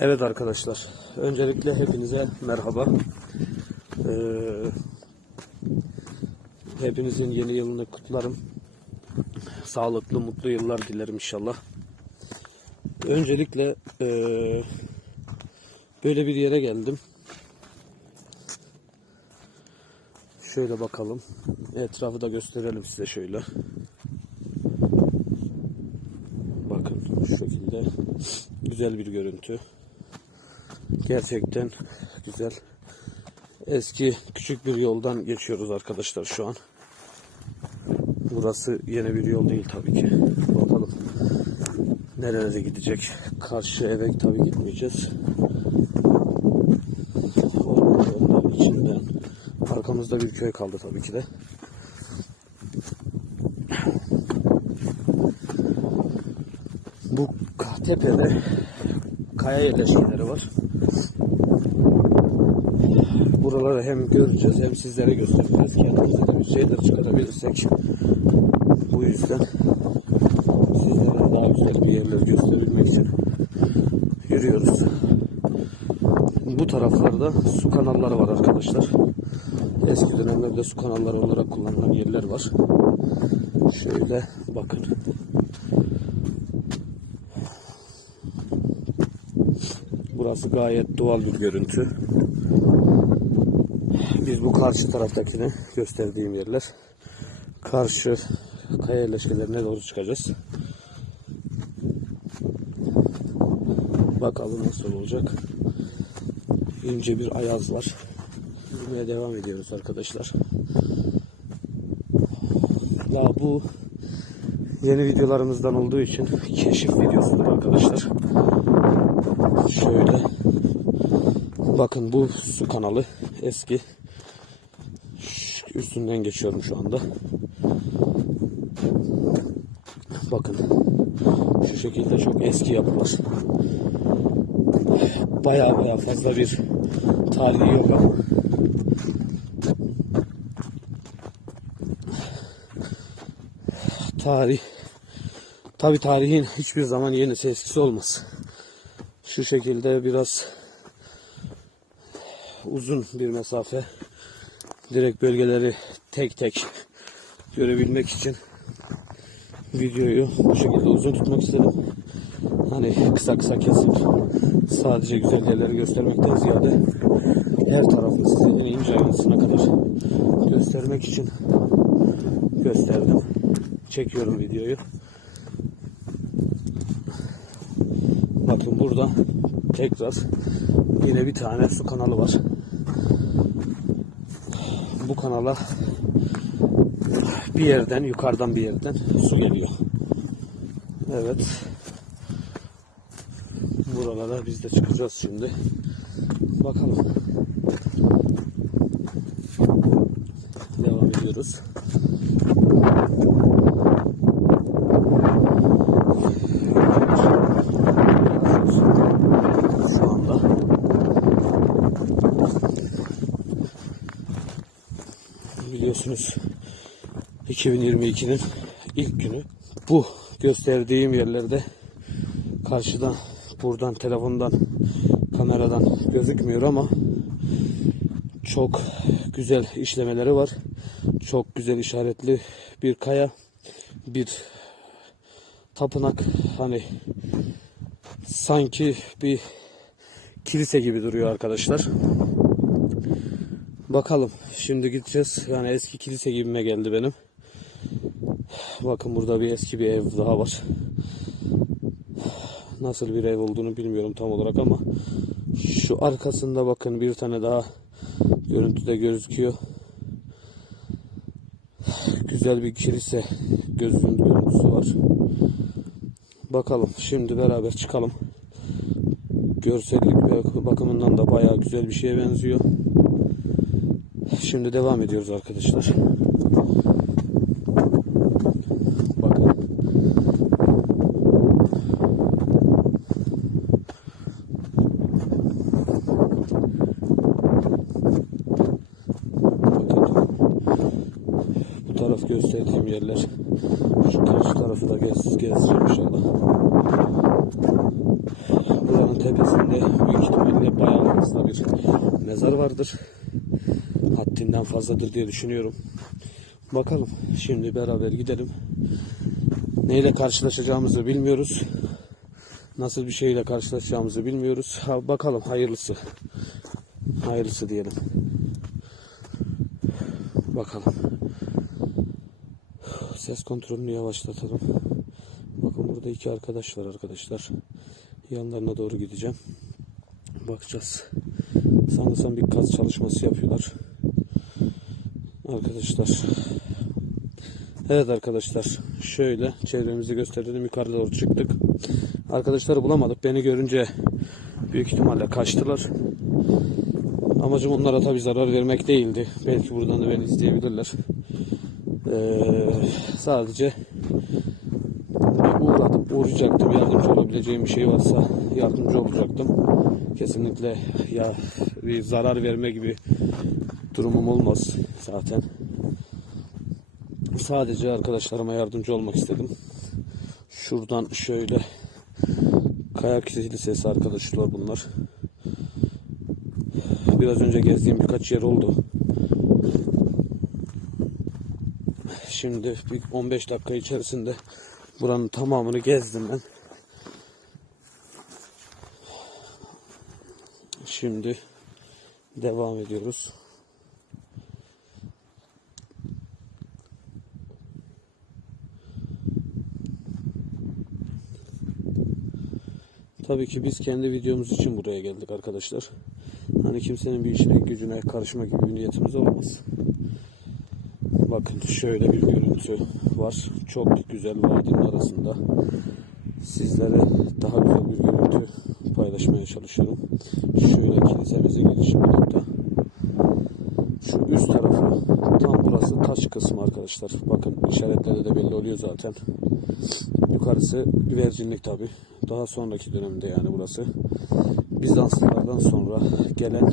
Evet arkadaşlar, öncelikle hepinize merhaba. Ee, hepinizin yeni yılını kutlarım. Sağlıklı, mutlu yıllar dilerim inşallah. Öncelikle ee, böyle bir yere geldim. Şöyle bakalım. Etrafı da gösterelim size şöyle. Bakın şu şekilde güzel bir görüntü. Gerçekten güzel. Eski küçük bir yoldan geçiyoruz arkadaşlar şu an. Burası yeni bir yol değil tabii ki. Bakalım nerelere gidecek. Karşı eve tabii gitmeyeceğiz. Orman yolları içinden. Arkamızda bir köy kaldı tabii ki de. Bu tepede kaya yerleşkeleri var. Buraları hem göreceğiz hem sizlere göstereceğiz. Kendimize de bir şeyler çıkarabilirsek. Bu yüzden sizlere daha güzel bir yerler gösterebilmek için yürüyoruz. Bu taraflarda su kanalları var arkadaşlar. Eski dönemlerde su kanalları olarak kullanılan yerler var. Şöyle bakın. Burası gayet doğal bir görüntü. Biz bu karşı taraftakini gösterdiğim yerler. Karşı kaya yerleşkelerine doğru çıkacağız. Bakalım nasıl olacak. İnce bir ayaz var. Yürümeye devam ediyoruz arkadaşlar. Daha bu yeni videolarımızdan olduğu için keşif videosudur arkadaşlar. Şöyle bakın bu su kanalı eski üstünden geçiyorum şu anda. Bakın şu şekilde çok eski yapılar. Baya baya fazla bir tarihi yok ama tarih tabi tarihin hiçbir zaman yenisi eskisi olmaz. Şu şekilde biraz uzun bir mesafe direkt bölgeleri tek tek görebilmek için videoyu bu şekilde uzun tutmak istedim. Hani kısa kısa kesip sadece güzel yerleri göstermekten ziyade her tarafını size ince ayrıntısına kadar göstermek için gösterdim. Çekiyorum videoyu. Bakın burada tekrar yine bir tane su kanalı var. Bu kanala bir yerden yukarıdan bir yerden su geliyor. Evet. Buralara biz de çıkacağız şimdi. Bakalım. Devam ediyoruz. Biliyorsunuz 2022'nin ilk günü. Bu gösterdiğim yerlerde karşıdan buradan telefondan kameradan gözükmüyor ama çok güzel işlemeleri var. Çok güzel işaretli bir kaya bir tapınak hani sanki bir kilise gibi duruyor arkadaşlar. Bakalım şimdi gideceğiz. Yani eski kilise gibime geldi benim. Bakın burada bir eski bir ev daha var. Nasıl bir ev olduğunu bilmiyorum tam olarak ama şu arkasında bakın bir tane daha görüntüde gözüküyor. Güzel bir kilise gözünün görüntüsü var. Bakalım şimdi beraber çıkalım. Görsellik bakımından da bayağı güzel bir şeye benziyor. Şimdi devam ediyoruz arkadaşlar. Bakın. Bakın. Bu taraf gösterdiğim yerler. Şu karşı tarafı da gez, gezeceğim inşallah. Buranın tepesinde büyük ihtimalle bayağı bir mezar vardır. Haddinden fazladır diye düşünüyorum. Bakalım şimdi beraber gidelim. Neyle karşılaşacağımızı bilmiyoruz. Nasıl bir şeyle karşılaşacağımızı bilmiyoruz. Ha, bakalım hayırlısı. Hayırlısı diyelim. Bakalım. Ses kontrolünü yavaşlatalım. Bakın burada iki arkadaş var arkadaşlar. Yanlarına doğru gideceğim. Bakacağız. Sanırsam bir kaz çalışması yapıyorlar. Arkadaşlar. Evet arkadaşlar. Şöyle çevremizi gösterdim. Yukarıda doğru çıktık. Arkadaşları bulamadık. Beni görünce büyük ihtimalle kaçtılar. Amacım onlara tabi zarar vermek değildi. Belki buradan da beni izleyebilirler. Ee, sadece uğradım, uğrayacaktım. Yardımcı olabileceğim bir şey varsa yardımcı olacaktım. Kesinlikle ya bir zarar verme gibi durumum olmaz zaten. Sadece arkadaşlarıma yardımcı olmak istedim. Şuradan şöyle kayak lisesi arkadaşlar bunlar. Biraz önce gezdiğim birkaç yer oldu. Şimdi bir 15 dakika içerisinde buranın tamamını gezdim ben. Şimdi devam ediyoruz. Tabii ki biz kendi videomuz için buraya geldik arkadaşlar. Hani kimsenin bir işine gücüne karışma gibi bir niyetimiz olmaz. Bakın şöyle bir görüntü var. Çok güzel vadinin arasında. Sizlere daha güzel bir görüntü paylaşmaya çalışıyorum. Şöyle kilisemize giriş bir nokta. Şu üst tarafı tam burası taş kısmı arkadaşlar. Bakın işaretlerde de belli oluyor zaten. Yukarısı güvercinlik tabi. Daha sonraki dönemde yani burası. Bizanslılardan sonra gelen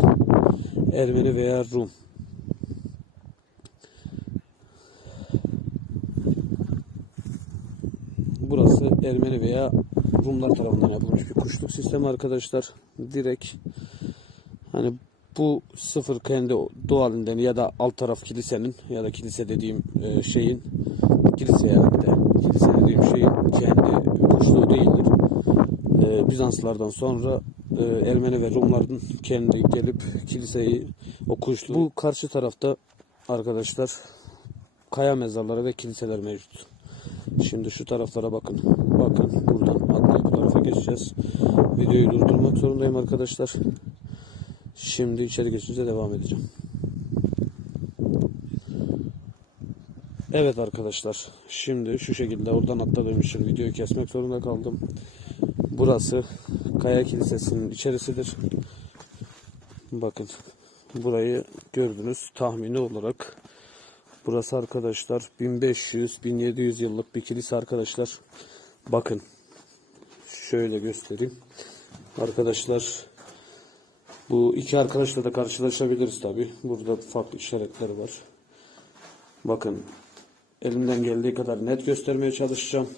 Ermeni veya Rum Burası Ermeni veya Rumlar tarafından yapılmış bir kuşluk sistemi arkadaşlar. Direkt hani bu sıfır kendi doğalinden ya da alt taraf kilisenin ya da kilise dediğim e, şeyin kilise yani de kilise dediğim şeyin kendi kuşluğu değildir. E, Bizanslardan sonra e, Ermeni ve Rumların kendi gelip kiliseyi o kuşluğu bu karşı tarafta arkadaşlar kaya mezarları ve kiliseler mevcut. Şimdi şu taraflara bakın. Bakın buradan atlayıp bu tarafa geçeceğiz. Videoyu durdurmak zorundayım arkadaşlar. Şimdi içeri geçince devam edeceğim. Evet arkadaşlar. Şimdi şu şekilde oradan atladığım için videoyu kesmek zorunda kaldım. Burası Kaya Kilisesi'nin içerisidir. Bakın burayı gördünüz tahmini olarak Burası arkadaşlar 1500-1700 yıllık bir kilise arkadaşlar. Bakın. Şöyle göstereyim. Arkadaşlar bu iki arkadaşla da karşılaşabiliriz tabi. Burada farklı işaretler var. Bakın. Elimden geldiği kadar net göstermeye çalışacağım.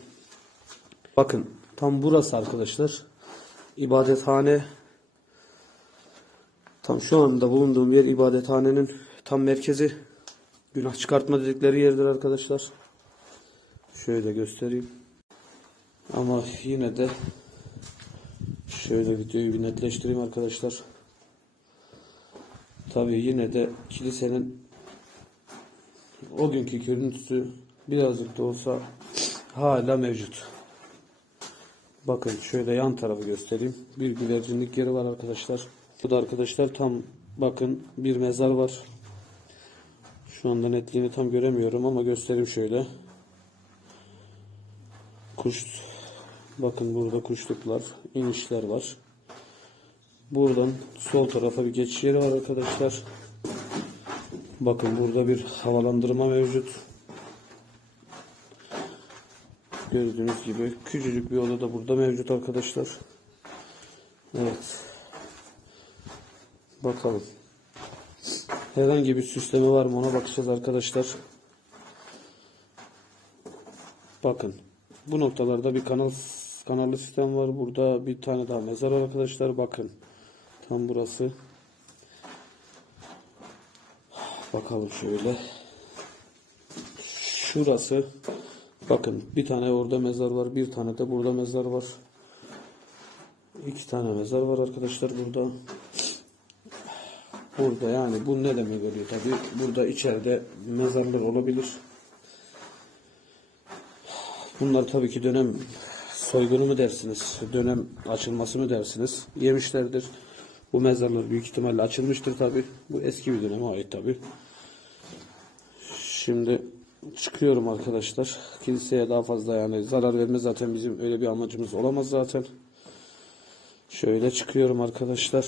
Bakın. Tam burası arkadaşlar. ibadethane. Tam şu anda bulunduğum yer ibadethanenin tam merkezi. Günah çıkartma dedikleri yerdir arkadaşlar. Şöyle göstereyim. Ama yine de şöyle videoyu bir netleştireyim arkadaşlar. Tabii yine de kilisenin o günkü görüntüsü birazcık da olsa hala mevcut. Bakın şöyle yan tarafı göstereyim. Bir güvercinlik yeri var arkadaşlar. Bu da arkadaşlar tam bakın bir mezar var. Şu anda netliğini tam göremiyorum ama göstereyim şöyle. Kuş bakın burada kuşluklar, inişler var. Buradan sol tarafa bir geçiş yeri var arkadaşlar. Bakın burada bir havalandırma mevcut. Gördüğünüz gibi küçücük bir oda da burada mevcut arkadaşlar. Evet. Bakalım. Herhangi bir süsleme var mı ona bakacağız arkadaşlar. Bakın. Bu noktalarda bir kanal kanallı sistem var. Burada bir tane daha mezar arkadaşlar. Bakın. Tam burası. Bakalım şöyle. Şurası. Bakın bir tane orada mezar var. Bir tane de burada mezar var. İki tane mezar var arkadaşlar burada. Burada yani bu ne demek oluyor tabi. Burada içeride mezarlar olabilir. Bunlar tabii ki dönem soygunu mu dersiniz, dönem açılması mı dersiniz? Yemişlerdir. Bu mezarlar büyük ihtimalle açılmıştır tabii. Bu eski bir döneme ait tabii. Şimdi çıkıyorum arkadaşlar. Kiliseye daha fazla yani zarar verme zaten bizim öyle bir amacımız olamaz zaten. Şöyle çıkıyorum arkadaşlar.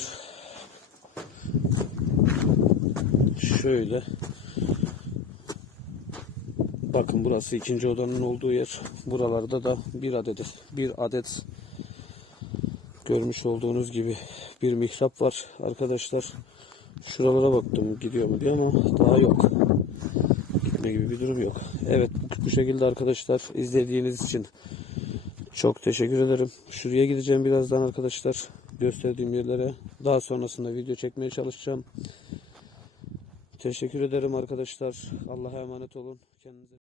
Şöyle. Bakın burası ikinci odanın olduğu yer. Buralarda da bir adet bir adet görmüş olduğunuz gibi bir mihrap var arkadaşlar. Şuralara baktım gidiyor mu diye ama daha yok. Gitme gibi bir durum yok. Evet bu şekilde arkadaşlar izlediğiniz için çok teşekkür ederim. Şuraya gideceğim birazdan arkadaşlar. Gösterdiğim yerlere. Daha sonrasında video çekmeye çalışacağım. Teşekkür ederim arkadaşlar. Allah'a emanet olun. Kendinize